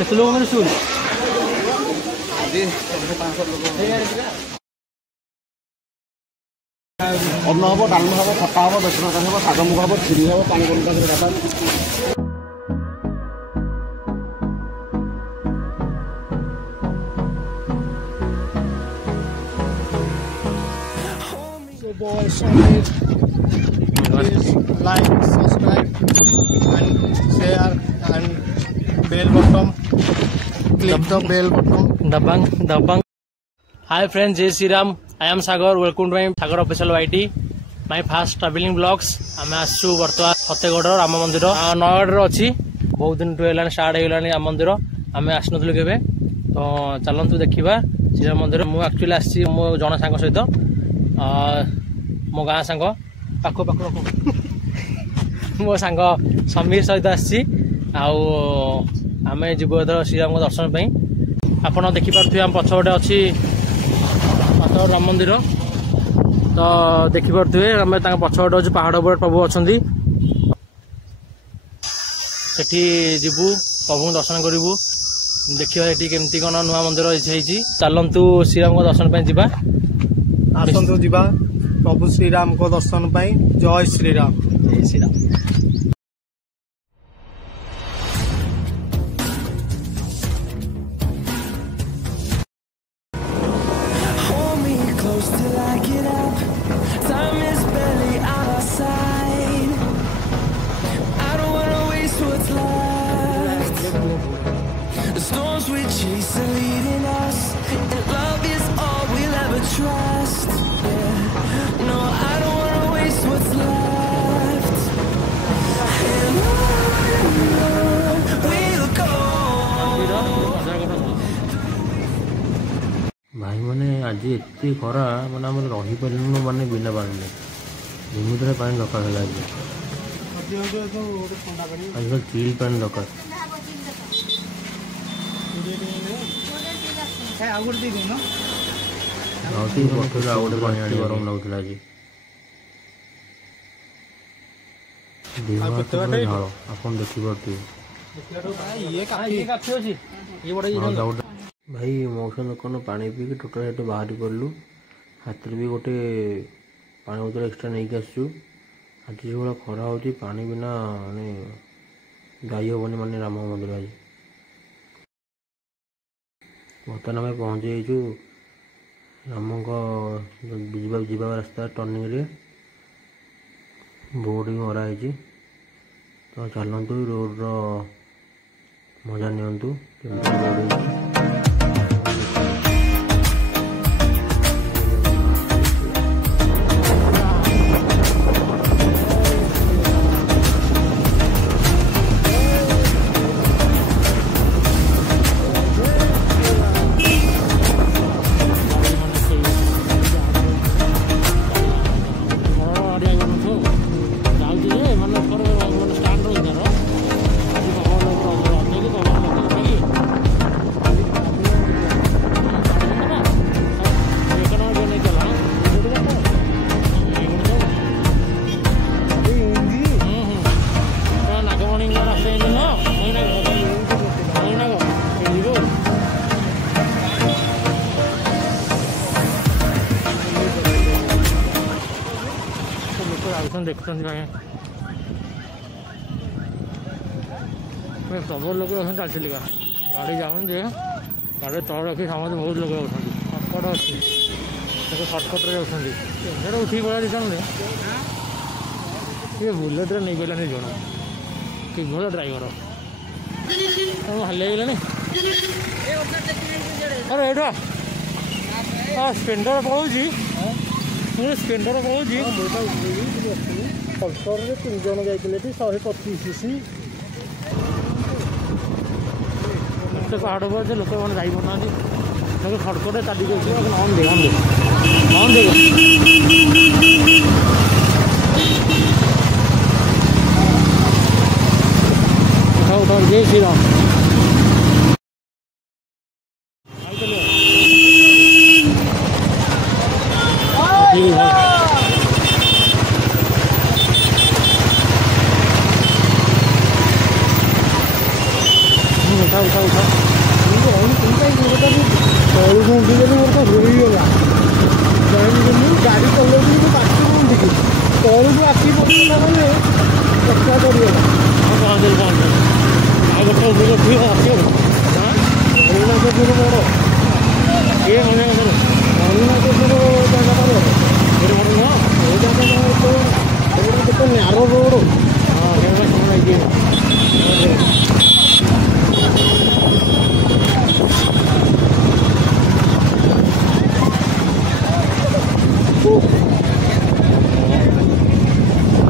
କେତେ ଲୋକ ମାନେ ଶୁଣ ଅନ୍ନ ହବ, ଡାଲମା ହବ, ଖଟା ହବ, ବେସନ ତରକାରୀ ହବ, ଶାଗ ମୁଗ ହବ, କ୍ଷୀରି ହବ, ପାଣି ଗରମ ଭାତ। Boys, please like, subscribe, and share, and bell button. Click the bell button. दबंग दबंग। हाय फ्रेंड्स, जय Shri Ram. I am Sagar. Welcome to my Sagar official YT my fast travelling blogs. आम आसु बर्तमान फतेगढ़ राम मंदिर नयगढ़ अच्छी। बहुत दिन है स्टार्ट हो राम मंदिर। आम आसनु केवे तो चलतु देखा श्रीराम मंदिर। मुझे एक्चुअली आसी मो जन सांग सहित मो गाँ सांग पाख पाख मो सांग समीर सहित आसी आम जीव एथर श्रीराम दर्शन पर। आपड़ देखिपे आम पछपटे अच्छी फतेगढ़ राम मंदिर तो देखिपे आम पछपटे अच्छे पहाड़ पर प्रभु अच्छा सेठी जीवु प्रभु दर्शन करूँ देखा ये केमती कौन नुआ मंदिर चलतु श्रीराम को दर्शन पर जावा। आसतु जीवा प्रभु श्रीराम को दर्शन पाई। जय श्रीराम। जय श्रीराम। भाई मैंने आज एत खरा मैंने आम रही पार्लुन मानने बिना पानी जेमित पानी दरकार है। आजकल चिल पानी दरकार। बटल आउ गए पानी आनी गरम लगुला आज झाड़ आप देखिपे भाई मौसम दुकान पानी पी टोटाल से बाहरी पड़लु। हाथ भी गोटे पानी बोतल एक्सट्रा नहीं आसचु। आज जो भाई खरा हो पानी बिना माने जाई हेनी माने राम मंदिर। आज बर्तमान आम पहुँची राम जीवा रास्ता टर्निंग रे बोर्डिंग मराई तो चलतु रोड मजा नियंतु। देखते प्रबल लोग चलती गाड़ी जाऊन गाड़ी तल रखी समझ बहुत लोग सर्टकट अच्छी सर्टकट जाते उठी पड़ा दिखाने ये बुलेट नहीं पारानी जन कि भल ड्राइवर हल्ले गलानी। अरे एटा स्प्लेंडर पलाऊँगी स्प्लेंडर पलाऊँगी पल्सर 3 जन जाते 125cc पहाड़ पर लोक मैंने जाना सड़क चाली जय श्री राम। ତଳକୁ ଉଠିଗଲି ମୋର ତ ହୋଇଗଲା ଜାଣିନି ଗାଡ଼ି ଚଲାଉଥିଲି ମୁଁ ପାଖକୁ ଉଠିକି ତଳକୁ ଆଖି ପଡ଼ିଗଲା ମାନେ ଚକା କରିଗଲା ଆଉ ଗୋଟେ ଉପରେ ଠିକ ଅଛି ହରିଣାଚପୁର ବଡ଼ କିଏ ହରିଣାଚଳ ହରିଣାଚପୁର ଜାଗାଟା ବଡ଼ ଏଠି ବଡ଼ ନୁହଁ ଏଇ ଜାଗାଟା ଏଗୁଡ଼ା କେତେ ନ୍ୟାରୋ ରୋଡ଼ ହଁ ସେଇଟା କ'ଣ ହେଇଛି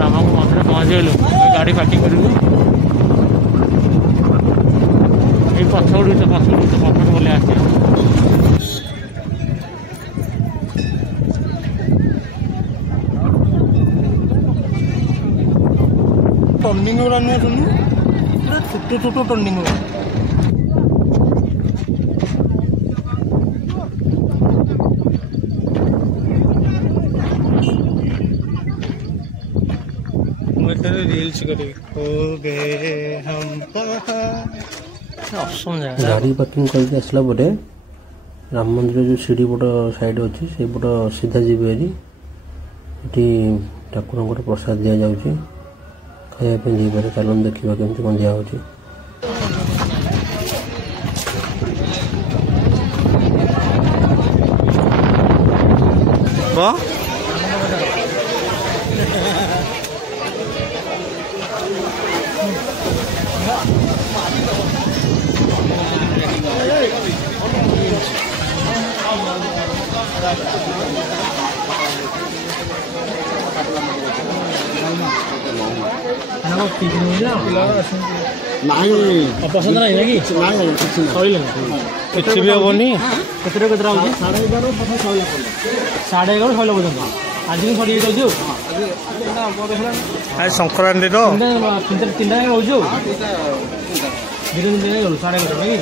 ରାମଙ୍କ ମନ୍ଦିର ପହଞ୍ଚିଗଲୁ ଗାଡ଼ି ପାର୍କିଂ କରିବୁ ଏଇ ପଛପଟୁ ବୋଲି ଆସିଛି टर्निंग गुड़ा नुहे सुनू पूरा छोट छोट टर्निंग गुड़ा रील्स करी हो गए हम गाड़ी पार्किंग करके आसला परे राम मंदिर जो सीढ़ी पट साइड अच्छी से पट सीधा जी ये ठाकुर प्रसाद दि जाऊँगी खायापी जापे चलन देखा केमती कौन दिया ପସନ୍ଦ ନାହିଁ ନାଇଁ କି ସରିଲା କିଛି ବି ହବନି କେତେଟା କେତେଟା ହେଉଛି 11:30 ସରିଲା ପର୍ଯ୍ୟନ୍ତ ଆଜି ବି ସରିଯାଉଛି आज संक्रांति तो ତିନିଟା ରହୁଛୁ ଧୀରେ ଧୀରେ ଗଲୁ 11:30 ନାଇଁ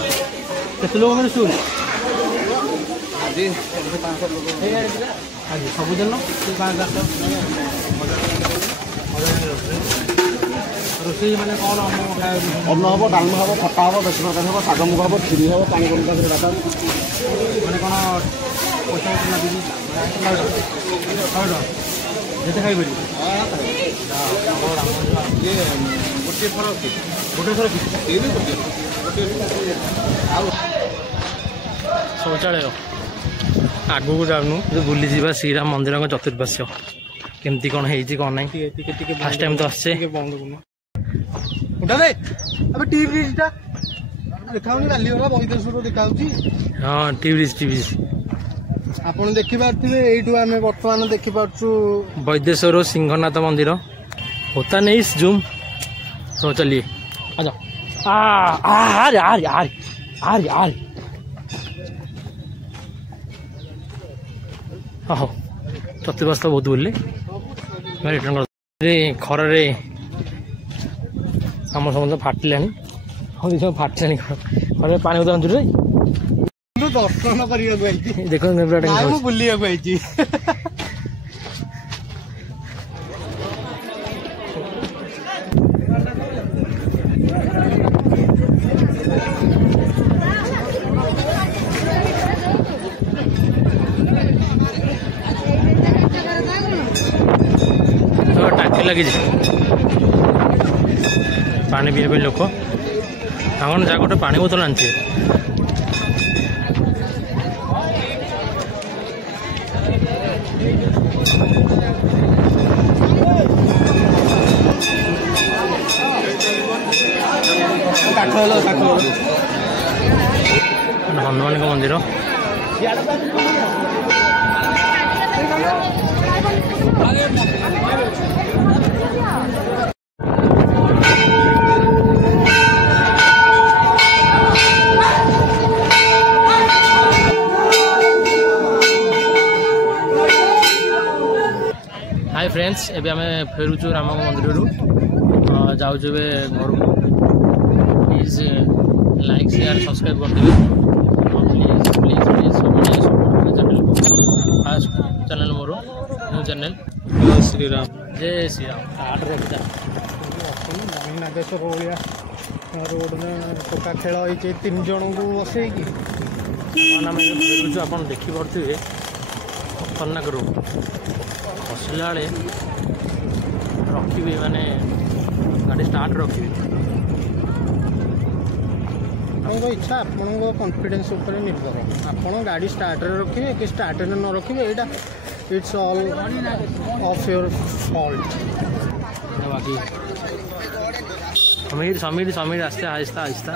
କେତେ ଲୋକ ମାନେ ଶୁଣୁ ଆଜି ସବୁଦିନ ରୋଷେଇ ମାନେ କ'ଣ ଅନ୍ନ ହେବ ଡାଲମା ହେବ ଖଟା ହେବ ବେସନ ତରକାରୀ ହେବ ଶାଗ ମୁଗ ହେବ କ୍ଷୀରି ହେବ ପାଣି କଲକା କରି ଭାତ ମାନେ କ'ଣ ପଇସା ଲାଗିଛି 100 ଟଙ୍କା ଯେତେ ଖାଇପାରିବି ଗୋଟେ ଥର ଶୌଚାଳୟ ଆଗକୁ ଯାଉନୁ ବୁଲିଯିବା ଶ୍ରୀରାମ ମନ୍ଦିରଙ୍କ ଚତୁର୍ପାର୍ଶ୍ୱ କେମିତି କ'ଣ ହେଇଛି କ'ଣ ନାହିଁ ଫାର୍ଷ୍ଟ ଟାଇମ୍ ତ ଆସିଛେ उठा दे अबे टी ब्रिज टा देखाउनी लाली वाला बहिदेश्वर देखाउची हाँ टी ब्रिज आपण देखि पारथिबे एइठु आमे वर्तमान देखि पारछु वैद्येश्वर सिंहनाथ मंदिर होता नहीं जूम तो चलिए आ जाओ हो चतुर्पार्श्व बहुत बुल्ले रिटर्न कर खरे आम समस्त फाटिलानी फाटिलानी घरे पानी उदा अंचुरी दर्शन करने देख बुलिया टाकी लगी पानी पीवा लोक आम जहाँ गोटे पानी बोतल आनी हनुमान मंदिर हाय फ्रेंड्स एबे आम फेरुचु राम मंदिर जाऊँ घर को प्लीज लाइक शेयर सब्सक्राइब कर देवे प्लीज प्लीज प्लीज चैनल को fast channel more new channel जय श्री राम जय श्री राम नागेश्वर रोड में टोका खेल होती 3 जन को बसई कि आम फेरुଛୁ ଆପଣ ଦେଖିପାରୁଥିବେ ଖତରନାକ ରୋଡ ବସିଲା ବେଳେ ରଖିବେ ମାନେ ଗାଡ଼ି ଷ୍ଟାର୍ଟ ରଖିବେ ଆପଣଙ୍କ ଇଚ୍ଛା ଆପଣଙ୍କ କନଫିଡେନ୍ସ ଉପରେ ନିର୍ଭର ଆପଣ ଗାଡ଼ି ଷ୍ଟାର୍ଟରେ ରଖିବେ କି ଷ୍ଟାର୍ଟରେ ନ ରଖିବେ ଏଇଟା it's all of your fault बाकी समीर समीर समीर आस्ते आहिस्ता आहिस्ता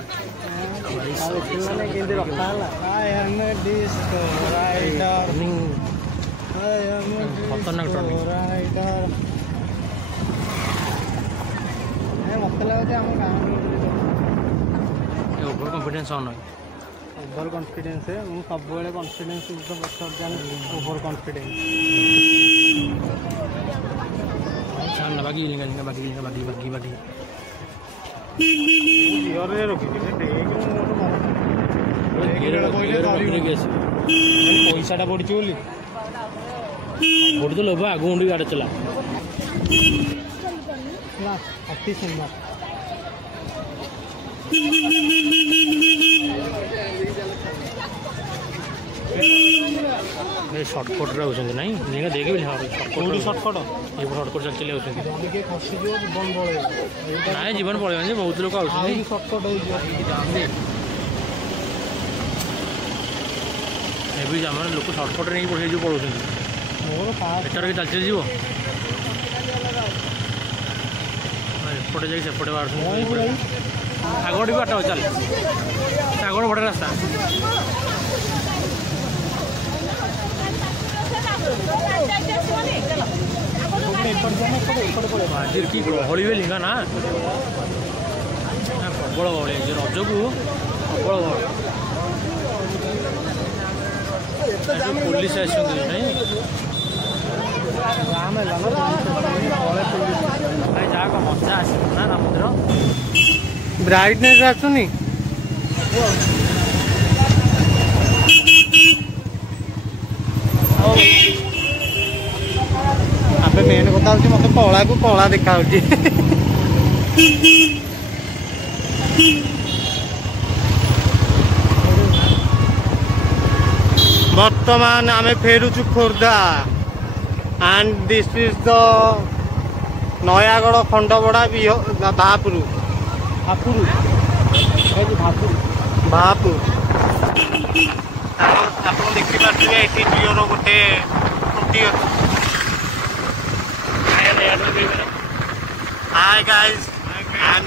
खतरनाक मत लगे आम गाँव over confidence on over confidence है मुझे सब कॉन्फिडेंस ओवर कॉन्फिडेंस बाकी बाकी बाकी बाकी बाकी पैसा पड़ी बोली बोट तो लोभ आगू उंडी गाड़ी चला अति सुंदर सर्टकट रोचे ना देखिए सर्टकट ये सर्टकट चल चली ना जीवन पड़े बहुत लोग सर्टकट लोक सर्टकट नहीं पड़े जो पड़ोस एटार चल चल जीव एपटे जा सेपटे बाहर आगड़ बाट चल आगड़ बड़े रास्ता आज की गहली भी लिखा ना प्रबल गहली रज को प्रबल गहली पुलिस नहीं जहाँ मजा आस ना राम मंदिर ब्राइटनेस आसुनी आपे मेन कथा हूँ मत कला को कला देखा बर्तमान आम फेरुचु Khordha and this is the Nayagarh Khandapada Bhapur Bhapur Bhapur आप देखिए ये जिओर गोटे त्रुटि अच्छी hi guys I am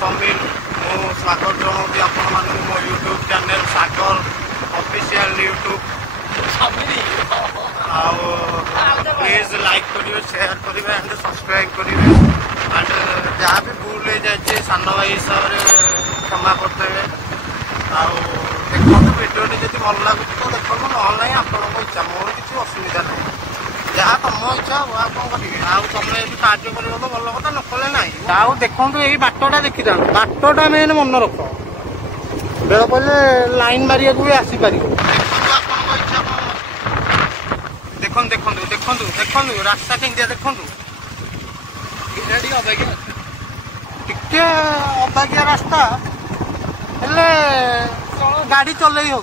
Sameer मो स्वागत जनाऊँ आपण मानक मो YouTube channel Sagar official YouTube please like करेंगे शेयर करेंगे एंड सब्सक्राइब करेंगे एंड जहाँ भी भूल हो जाए सान भाई हिसाब से क्षमा करदे देखो भिडियोटी जब भल लगुच तो देखो ना आपण इच्छा मोर किसी असुविधा नहीं जहाँ तुम इच्छा आप करेंगे आम यदि कार्य कर तो भल कथा न कले ना आउ देखो यही बाटटा देखी था बाटटा मेन मन रख बेल पड़े लाइन मारिया भी आसीपर देखो देखो देखो देखो रास्ता केंदिया देखो टिके अबागिया रास्ता हेले गाड़ी चलई हो